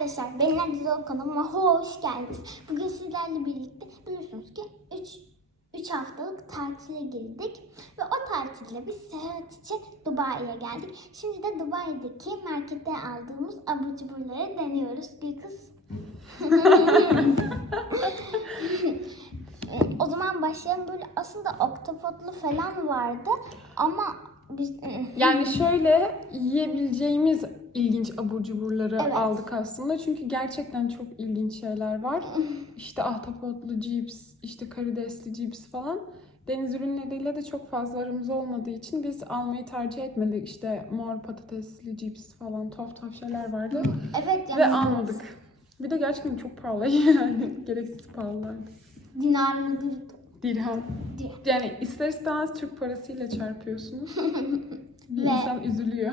arkadaşlar, ben Adil kanalıma hoş geldiniz. Bugün sizlerle birlikte biliyorsunuz ki 3 3 haftalık tatile girdik ve o tatilde biz seyahat için Dubai'ye geldik. Şimdi de Dubai'deki markette aldığımız abur cuburları deniyoruz. Bir kız. o zaman başlayalım. Böyle aslında oktopotlu falan vardı ama biz Yani şöyle yiyebileceğimiz ilginç abur cuburları Evet. aldık aslında. Çünkü gerçekten çok ilginç şeyler var. İşte ahtapotlu cips, işte karidesli cips falan. Deniz ürünleriyle de çok fazla aramız olmadığı için biz almayı tercih etmedik. İşte mor patatesli cips falan tuhaf tuhaf şeyler vardı. evet Ve yani almadık. Bir de gerçekten çok pahalı yani. Gereksiz pahalılardı. dinarını Dirhem. Dirhem. Yani ister istemez Türk parasıyla çarpıyorsunuz. Bir Ve- insan üzülüyor.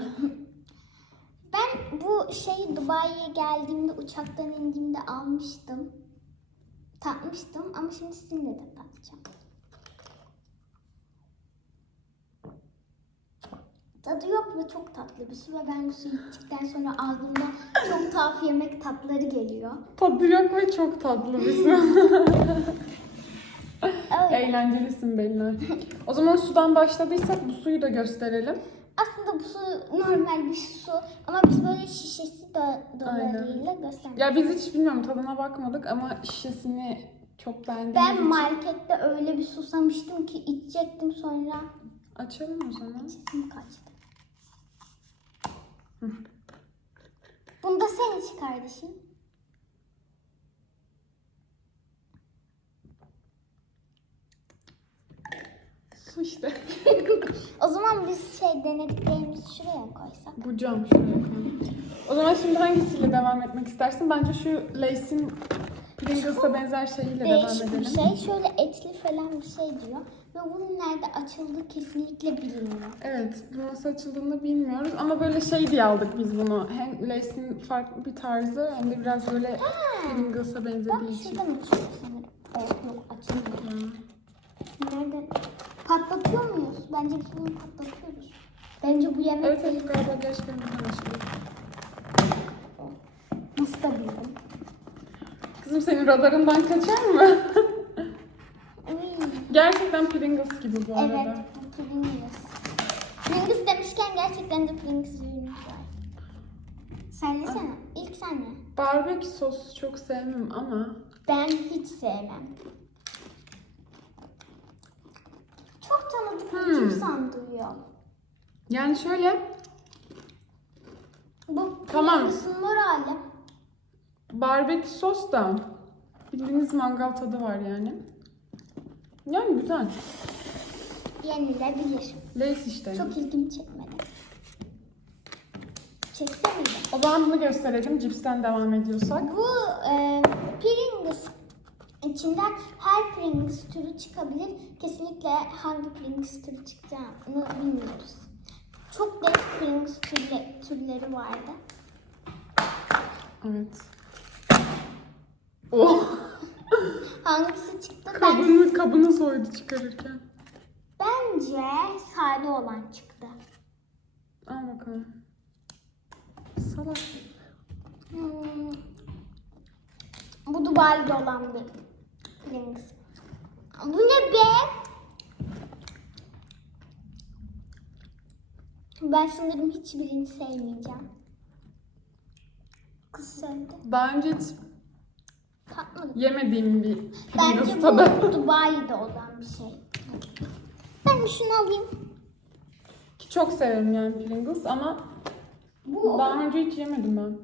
Ben bu şeyi Dubai'ye geldiğimde uçaktan indiğimde almıştım. Tatmıştım ama şimdi sizinle de tatacağım. Tadı yok ve çok tatlı bir su ve ben bu suyu içtikten sonra ağzımda çok tuhaf yemek tatları geliyor. Tadı yok ve çok tatlı bir su. Eğlencelisin belli. O zaman sudan başladıysak bu suyu da gösterelim. Aslında bu su normal bir su ama biz böyle şişesi de dolarıyla göstermek. Ya biz hiç bilmiyorum tadına bakmadık ama şişesini çok beğendiğimiz Ben için. markette öyle bir susamıştım ki içecektim sonra Açalım o zaman. sesim kaçtı. Bunu da sen iç kardeşim. İşte. O zaman biz şey denediklerimizi şuraya koysak. Bu cam şuraya koyalım. O zaman şimdi hangisiyle devam etmek istersin? Bence şu Lay's'in Pringles'a benzer şeyiyle devam Değişik bir edelim. şey. Şöyle etli falan bir şey diyor. Ve bunun nerede açıldığı kesinlikle bilinmiyor. Evet, bu nasıl açıldığını bilmiyoruz ama böyle şey diye aldık biz bunu. Hem Lay's'in farklı bir tarzı hem de biraz böyle Pringles'a Bak benzediği için. şuradan açılıyor sanırım. Evet yok açılmıyor. Hmm. Patlatıyor muyuz? Bence biz bunu patlatıyoruz. Bence bu yemek Evet, değil. evet galiba gerçekten açılıyor. Nasıl da bildim. Kızım senin radarından kaçar mı? Gerçekten Pringles gibi bu arada. Evet, Pringles. Pringles demişken gerçekten de Pringles ürünümüz var. Söylesene, ilk sen ye. Barbekü sos çok sevmem ama Ben hiç sevmem. Çok tanıdık bir Hmm. cips andırıyor. yani şöyle Bu Tamam. Mor hali. barbekü sos da bildiğiniz mangal tadı var yani. Yani güzel. Yenilebilir. Lays işte. Çok ilgimi çekmedi. Çekse miydi? O zaman bunu gösterelim. Cipsten devam ediyorsak. Bu e, Pringles içinden her Pringles türü çıkabilir. Kesinlikle hangi Pringles türü çıkacağını bilmiyoruz. Çok garip Pringles türle, türleri vardı. Evet. Oh. Hangisi çıktı? Ben, kabını, kabını soydu çıkarırken. bence sade olan çıktı. Al bakalım. Salak. Hmm. Bu Dubai'de olan bir Bu ne be? Ben sanırım hiçbirini sevmeyeceğim. Kız söyledi. Daha önce hiç Tatmadım. yemediğim bir Bence Pringles bu tadı. Dubai'de olan bir şey. Ben de şunu alayım. Ki çok severim yani Pringles ama Bu daha önce hiç yemedim ben.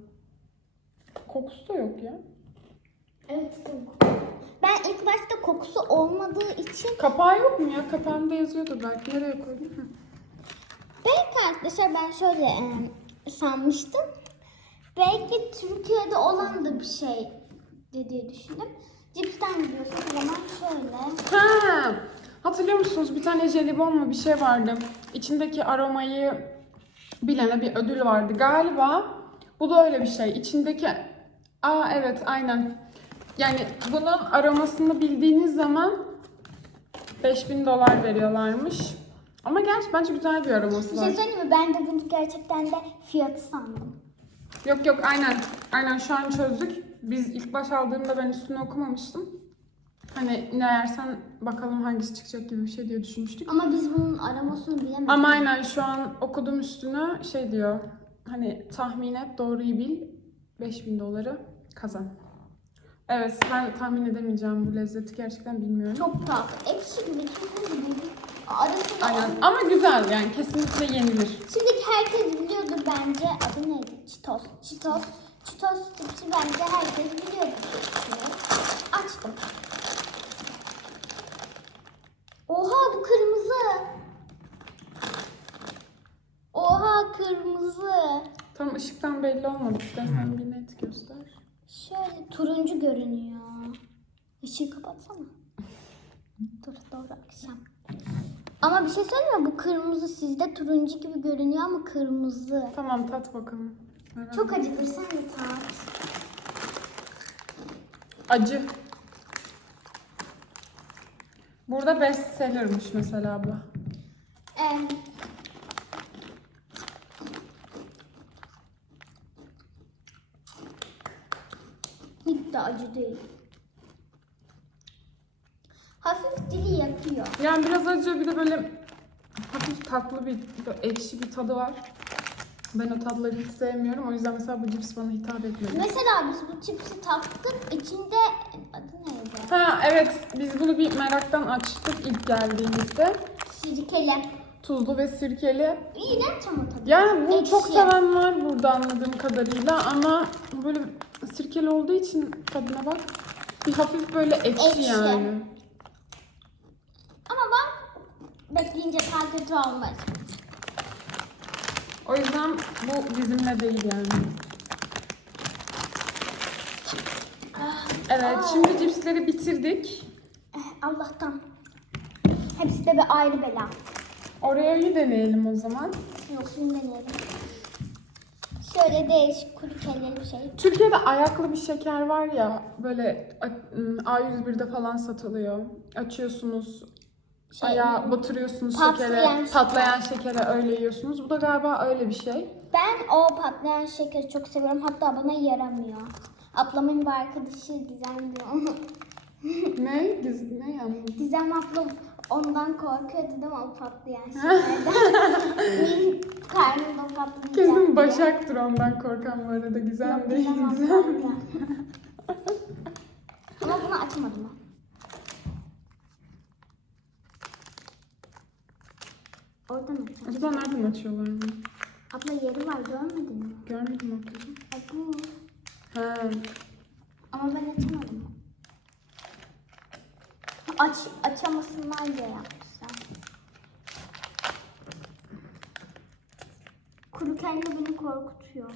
Kokusu da yok ya. Evet. Ben ilk başta kokusu olmadığı için Kapağı yok mu ya? Kapağında yazıyordu belki. Nereye koydun? Hı. Belki arkadaşlar ben şöyle e, sanmıştım. Belki Türkiye'de olan da bir şey diye düşündüm. Cipsten gidiyorsun o zaman şöyle. Ha! Hatırlıyor musunuz? Bir tane jelibon mu bir şey vardı. İçindeki aromayı bilene bir ödül vardı. Galiba bu da öyle bir şey. İçindeki... Aa evet aynen. Yani bunun aromasını bildiğiniz zaman 5000 dolar veriyorlarmış. Ama gerçi bence güzel bir aroması Bir var. şey söyleyeyim mi? Ben de bunu gerçekten de fiyatı sandım. Yok yok aynen. Aynen şu an çözdük. Biz ilk baş aldığımda ben üstünü okumamıştım. Hani ne yersen bakalım hangisi çıkacak gibi bir şey diye düşünmüştük. Ama biz bunun aramasını bilemedik. Ama aynen şu an okudum üstünü şey diyor. Hani tahmin et doğruyu bil 5000 doları kazan. Evet ben tahmin edemeyeceğim bu lezzeti gerçekten bilmiyorum. Çok tatlı. Ekşi gibi, tuzlu gibi. Arasında Aynen ama güzel yani kesinlikle yenilir. Şimdi herkes biliyordur bence. Adı neydi? Çitos. Çitos. Çitos cipsi bence herkes biliyordur. Açtım. Oha bu kırmızı. Oha kırmızı. Tam ışıktan belli olmadı. İstersen bir net göster. Şöyle turuncu görünüyor. Işığı kapatsana. Dur doğru akşam. Ama bir şey söyleyeyim mi? Bu kırmızı sizde turuncu gibi görünüyor ama kırmızı. Tamam tat bakalım. Merak Çok acıdır sen de tat. Acı. Burada best seller'mış mesela abla. Ee, hiç de acı değil. Hafif dili yakıyor. Yani biraz acı bir de böyle hafif tatlı bir, ekşi bir tadı var. Ben o tatları hiç sevmiyorum. O yüzden mesela bu cips bana hitap etmedi. Mesela biz bu çipsi taktık. içinde adı neydi? Ha evet biz bunu bir meraktan açtık ilk geldiğimizde. Sirkeli. Tuzlu ve sirkeli. İğrenç ama tadı. Yani bunu çok Ekşi. seven var burada anladığım kadarıyla ama böyle sirkeli olduğu için tadına bak. Bir hafif böyle ekşi, Ekşi. yani. Ama bak bekleyince daha kötü olmaz. O yüzden bu bizimle değil yani. Evet, şimdi cipsleri bitirdik. Eh, Allah'tan. Hepsi de bir ayrı bela. Oreo'yu deneyelim o zaman. Yok şimdi deneyelim. Şöyle değişik kuru kelleli bir şey. Türkiye'de ayaklı bir şeker var ya, böyle ıı, A101'de falan satılıyor. Açıyorsunuz, Şey, ayağa batırıyorsunuz patlayan şekere, şeker. patlayan şekere öyle yiyorsunuz. Bu da galiba öyle bir şey. Ben o patlayan şekeri çok seviyorum. Hatta bana yaramıyor. Ablamın bir arkadaşı Gizem diyor. Ne? Giz- Ne yani? Gizem ablam ondan korkuyor dedim o patlayan. Benim karnımda patlayacak. Kesin. Başak'tır ondan korkan bu arada. Gizem değil. Gizem ya. Ama bunu açmadım ben. Oradan açacağım. Acaba nereden açıyorlar bunu? Abla yeri var görmedin mi? Görmedim ablacığım. Bu. Ha. Ama ben açamadım. Aç, açamasınlar diye yapmışlar. Kuru kelle beni korkutuyor.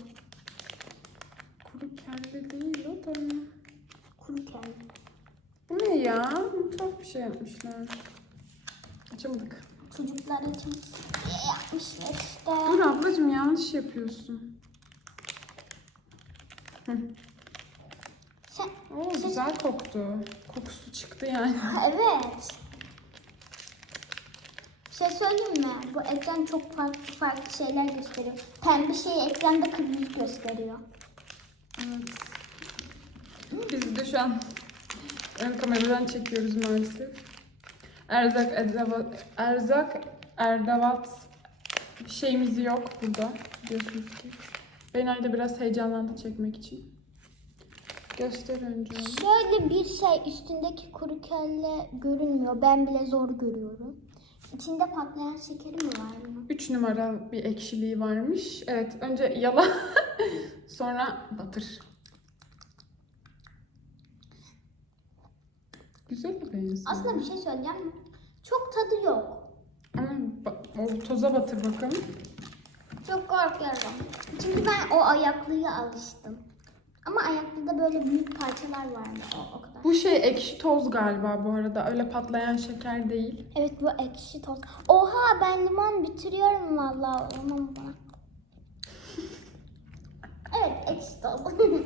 Kuru kelle değil o da. Kuru kelle. Bu ne ya? Tuhaf bir şey yapmışlar. Açamadık. Çocuklar için yapmışlar işte. Dur ablacığım yanlış yapıyorsun. Hı. Güzel koktu. Kokusu çıktı yani. Evet. Bir şey söyleyeyim mi? Bu ekran çok farklı farklı şeyler gösteriyor. Pembe şeyi ekranda kırmızı gösteriyor. Evet. Biz de şu an ön kameradan çekiyoruz maalesef. Erzak, edevat, erzak, erdevat bir şeyimiz yok burada biliyorsunuz ki. Benay da biraz heyecanlandı çekmek için. Göster önce. Şöyle bir şey üstündeki kuru kelle görünmüyor. Ben bile zor görüyorum. İçinde patlayan şekeri mi var bunun? 3 numara bir ekşiliği varmış. Evet önce yala sonra batır. Güzel bir benziyor. Aslında bir şey söyleyeceğim. Çok tadı yok. Ama o toza batır bakalım. Çok korkuyorum. Çünkü ben o ayaklıyı alıştım. Ama ayaklıda böyle büyük parçalar varmış o, o kadar. Bu şey ekşi toz galiba bu arada. Öyle patlayan şeker değil. Evet bu ekşi toz. Oha ben limon bitiriyorum vallahi onu bana. Evet ekşi toz.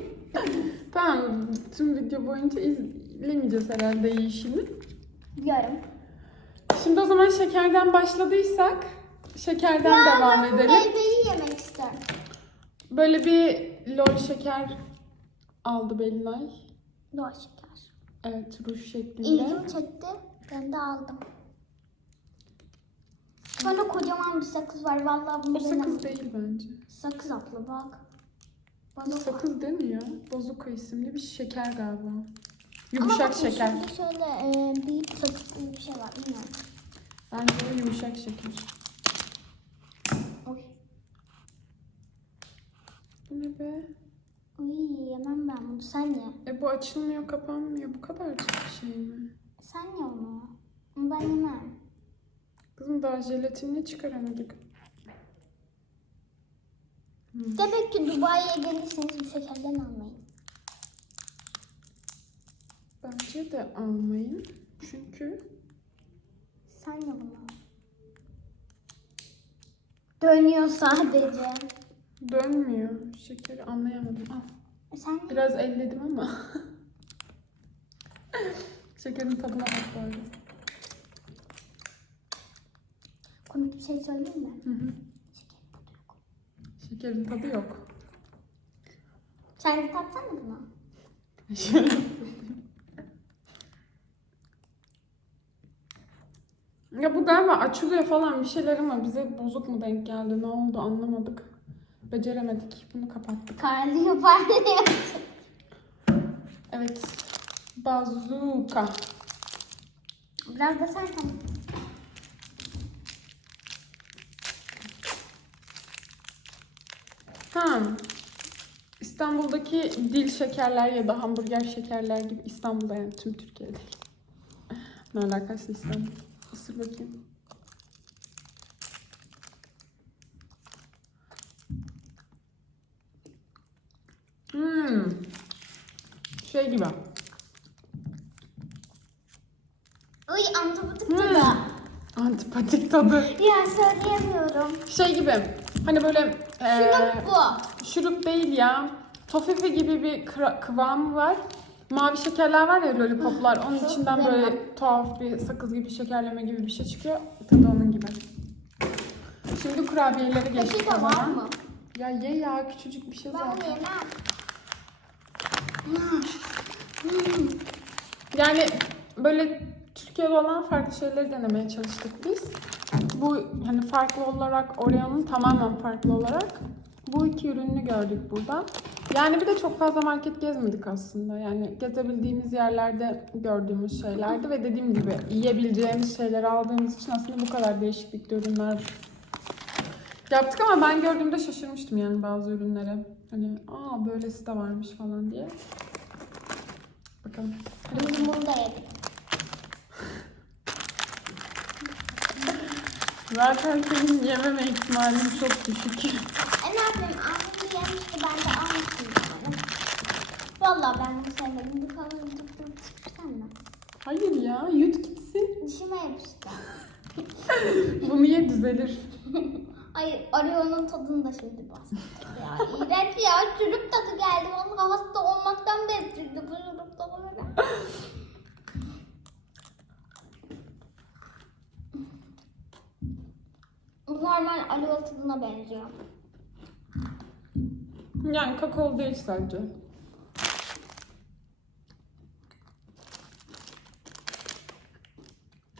Tamam. Tüm video boyunca izlemeyeceğiz herhalde yiyişini. Biliyorum. Şimdi o zaman şekerden başladıysak şekerden Ya devam ben edelim. meyveyi yemek istiyorum. Böyle bir lol şeker aldı Belinay. Doğru şeker. Evet ruj şeklinde. İlgimi çekti. Ben de aldım. Sonra kocaman bir sakız var. Vallahi bunu O sakız değil bence. Sakız abla bak. Bak. sakız değil mi ya? Bozuka isimli bir şeker galiba. Ama Yumuşak bakın şeker. şurada şöyle e, bir sakız gibi bir şey var. Bilmiyorum. Bence o yumuşak şeker. Oy. Bu ne be? Uy yemem ben bunu. Sen ye. E bu açılmıyor, kapanmıyor. Bu kadarcık bir şey mi? Sen ye onu. Ama ben yemem. Kızım daha jelatinini çıkaramadık. Demek ki Dubai'ye gelirseniz bu şekerden almayın. Bence de almayın. Çünkü Sen ye bunu. Dönüyor sadece. Dönmüyor. Şekeri anlayamadım. Al. E sen ye. Biraz elledim ama. Şekerin tadına bak bari. Komik bir şey söyleyeyim mi? Hı hı. Şekerin tadı yok. Sen de tatsana bunu. ya bu galiba açılıyor falan bir şeyler ama bize bozuk mu denk geldi? Ne oldu anlamadık. Beceremedik. Bunu kapattık. Parlıyor parlıyor. Evet. Bazuka. Biraz da sen tamam. Ha. İstanbul'daki dil şekerler ya da hamburger şekerler gibi İstanbul'da yani tüm Türkiye'de. ne alakası İstanbul? Isır bakayım. Hmm. Şey gibi. Uy antipatik Hmm. tadı. Antipatik tadı. Ya söyleyemiyorum. Şey gibi. Hani böyle eee, Şurup bu. Şurup değil ya. Tofifi gibi bir kıvamı var. Mavi şekerler var ya lollipoplar. Onun Çok içinden güzel. böyle tuhaf bir sakız gibi şekerleme gibi bir şey çıkıyor. Tadı onun gibi. Şimdi kurabiyeleri geçtik o zaman. mı? Ya ye ya küçücük bir şey Ben zaten. yemem. Yani böyle Türkiye'de olan farklı şeyleri denemeye çalıştık biz. Bu hani farklı olarak Oreo'nun tamamen farklı olarak bu iki ürünü gördük burada. Yani bir de çok fazla market gezmedik aslında. Yani gezebildiğimiz yerlerde gördüğümüz şeylerdi ve dediğim gibi yiyebileceğimiz şeyleri aldığımız için aslında bu kadar değişiklikli ürünler yaptık ama ben gördüğümde şaşırmıştım yani bazı ürünlere. Hani aa böylesi de varmış falan diye. Bakalım. Biz bunu da yedik. Zaten senin yememe ihtimalin çok düşük. E ne yapayım? Annem yemişti ben de almıştım. Vallahi ben bunu sevmedim. Bir kalanı tık tık çıkırsan mı? Hayır ya, yut gitsin. Dişime yapıştı. Bunu ye düzelir. Hayır, Oreo'nun tadını da şimdi bahsettik ya. İğrenç ya, çürük tadı geldi. Vallahi hasta olmaktan normal Oreo tadına benziyor. Yani kakao değil sadece.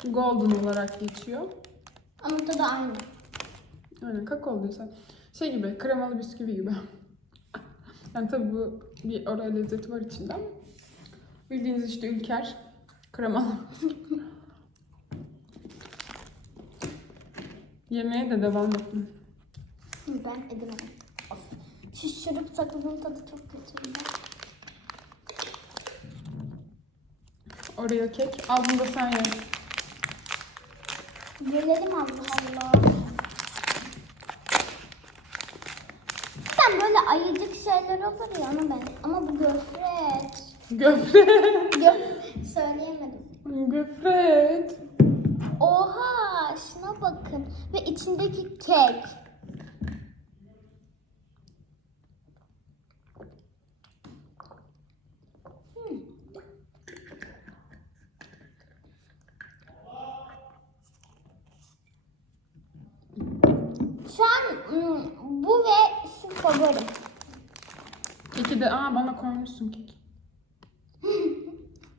Golden olarak geçiyor. Ama tadı aynı. Aynen kakao değilse. Şey gibi, kremalı bisküvi gibi. Yani tabii bu bir Oreo lezzeti var içinde ama bildiğiniz işte ülker kremalı. Yemeğe de devam ettim. Ben edemedim. Şu şurup sakızın tadı çok kötü. Oreo kek. Al bunu da sen ye. Gelelim Allah Allah. Ben böyle ayıcık şeyler olur ya onu ben. Ama bu gofret. Gofret. Gö- Söyleyemedim. Gofret. Oha şuna bakın. Ve içindeki kek. Şu an hmm, bu ve şu favorim. İki de aa bana koymuşsun kek.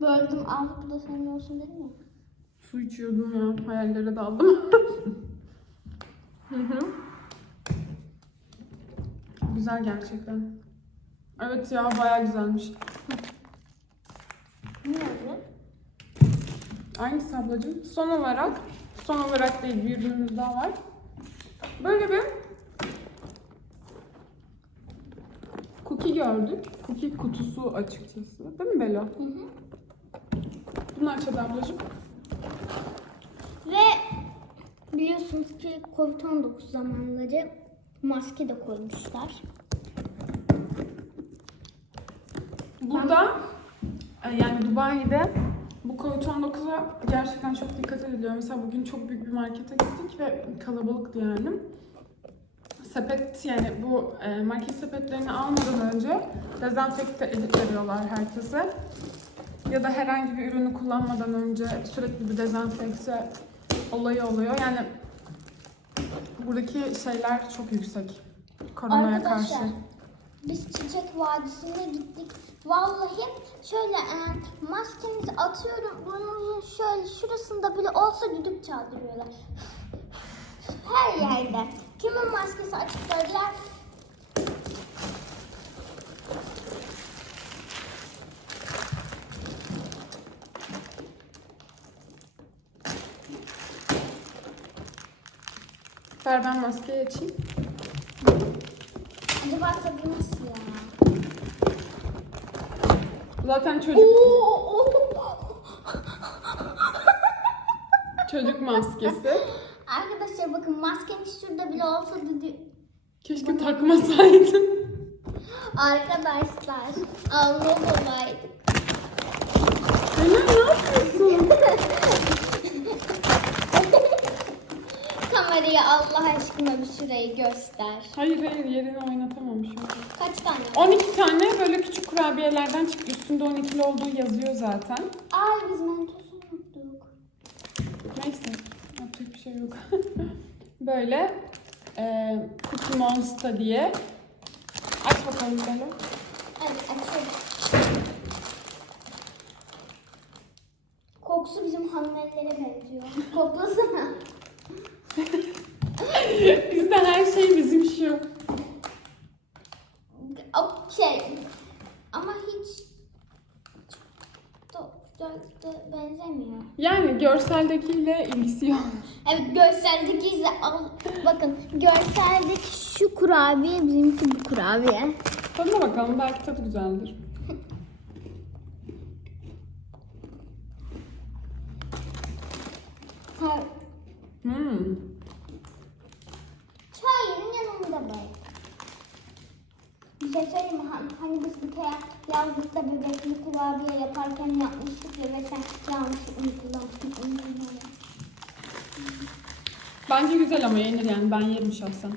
Böldüm aldık bu da senin olsun dedim ya. Su içiyordum ya. Hayallere daldım. Hı hı. Güzel gerçekten. Evet ya bayağı güzelmiş. Ne oldu? Aynısı ablacığım. Son olarak, son olarak değil bir ürünümüz daha var. Böyle bir cookie gördük. Cookie kutusu açıkçası. Değil mi Belo? Hı hı. Bunu aç hadi ablacığım. Ve biliyorsunuz ki Covid-19 zamanları maske de koymuşlar. Burada e, yani Dubai'de bu Covid-19'a gerçekten çok dikkat ediliyor. Mesela bugün çok büyük bir markete gittik ve kalabalıktı yani. Sepet yani bu e, market sepetlerini almadan önce dezenfekte edip veriyorlar herkese. Ya da herhangi bir ürünü kullanmadan önce sürekli bir dezenfekte olayı oluyor. Yani buradaki şeyler çok yüksek. Koronaya karşı. Arkadaşlar biz Çiçek Vadisi'ne gittik. Vallahi şöyle e, maskenizi atıyorum burnunuzun şöyle şurasında bile olsa düdük çaldırıyorlar. Her yerde. Kimin maskesi açık gördüler? Ver ben maskeyi açayım. Acaba tadı nasıl ya? Zaten çocuk Oo! çocuk maskesi. Arkadaşlar bakın maskeniz şurada bile olsa düdük. Keşke takmasaydın. Arkadaşlar Allah olaydık. Helal ne yapıyorsun? Kamerayı Allah aşkına bir şurayı göster. Hayır hayır yerini oynatamam an. Kaç tane? 12 tane böyle küçük kurabiyelerden çıktı. Üstünde 12'li olduğu yazıyor zaten. Ay biz mentosu unuttuk. Neyse yapacak bir şey yok. böyle e, Cookie Monster diye. Aç bakalım Belo. Evet açıyorum. Kokusu bizim hanımellere benziyor. Koklasana. Bizde her şey bizim şu. Okey. Ama hiç benzemiyor. Yani görseldekiyle ilgisi yok. Evet görseldeki ise al. Bakın görseldeki şu kurabiye bizimki bu kurabiye. Tadına bakalım belki tadı güzeldir. Hmm. Bir şey söyleyeyim mi? Hani, biz bir kere yazlıkta bebekli kurabiye yaparken yapmıştık ya ve sen. Onu bilmiyorum. Bence güzel ama yenir yani ben yerim şahsen.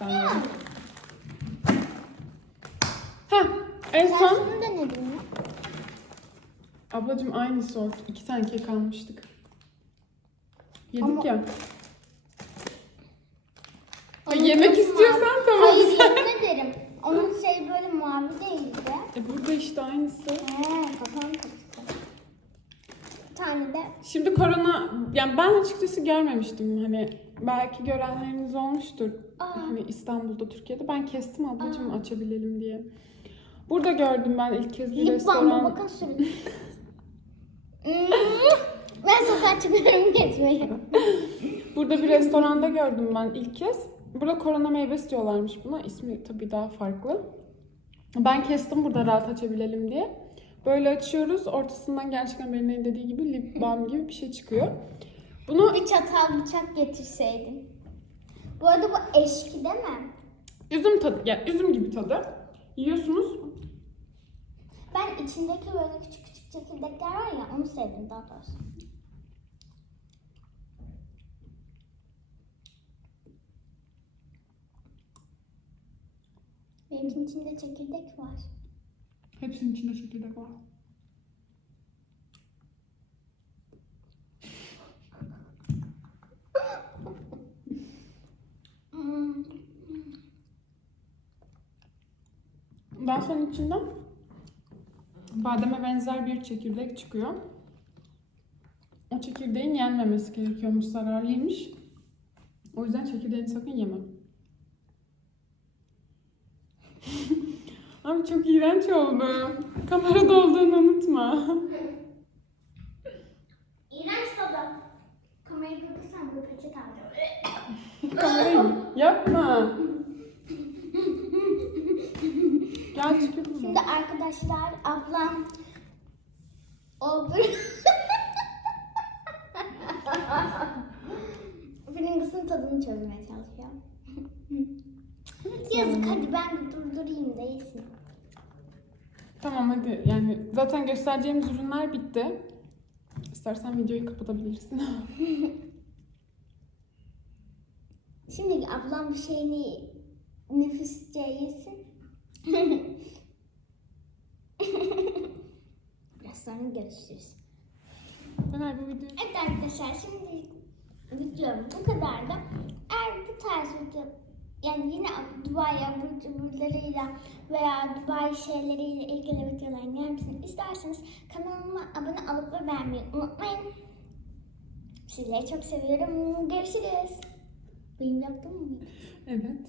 Ben yerim. Heh, en son şunu denedin mi? ablacığım aynısı o. İki tane kek almıştık. Yedik Ama- ya. Onun yemek istiyorsan mavi. tamam. Hayır yemin ederim. Onun şey böyle mavi değildi. E burada işte aynısı. He kafam karıştı. Bir tane de Şimdi korona, yani ben açıkçası görmemiştim. Hani belki görenleriniz olmuştur. Hani İstanbul'da, Türkiye'de. Ben kestim ablacığım açabilelim diye. Burada gördüm ben ilk kez bir lip balm'a restoran. bakın sürün. Hmm, ben sokağa çıkıyorum geçmeyi. Burada bir restoranda gördüm ben ilk kez. Burada korona meyvesi diyorlarmış buna. İsmi tabii daha farklı. Ben kestim burada rahat açabilelim diye. Böyle açıyoruz. Ortasından gerçekten benim dediği gibi lip balm gibi bir şey çıkıyor. Bunu Bir çatal bıçak getirseydin. Bu arada bu eşki değil mi? üzüm tadı, yani üzüm gibi tadı. Yiyorsunuz. Ben içindeki böyle küçük küçük çekirdekler var ya onu sevdim daha doğrusu. Benimkinin içinde çekirdek var. Hepsinin içinde çekirdek var. Hmm. Daha sonra içinden bademe benzer bir çekirdek çıkıyor. O çekirdeğin yenmemesi gerekiyormuş, zararlıymış. O yüzden çekirdeğini sakın yeme. Abi çok iğrenç oldu. Kamerada olduğunu unutma. İğrenç tadı. Kamerayı kapatırsan bu peçete alacağım. Kamerayı yapma. Gel tükür Şimdi arkadaşlar ablam o bir... Pringles'ın tadını çözmeye çalışıyor. Yazık hadi ben de durdurayım da yesin. Tamam hadi yani zaten göstereceğimiz ürünler bitti. İstersen videoyu kapatabilirsin. Şimdi ablam bir şeyini nefisçe yesin. Biraz sonra görüşürüz. Öner bu videoyu Evet arkadaşlar şimdi videom bu kadardı. Eğer bu tarz video yani yine Dubai abur cuburlarıyla veya Dubai şeyleriyle ilgili videoların gelmesini isterseniz kanalıma abone olup ve beğenmeyi unutmayın. Sizleri çok seviyorum. Görüşürüz. Benim yaptığım mı? Evet.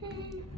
Hmm.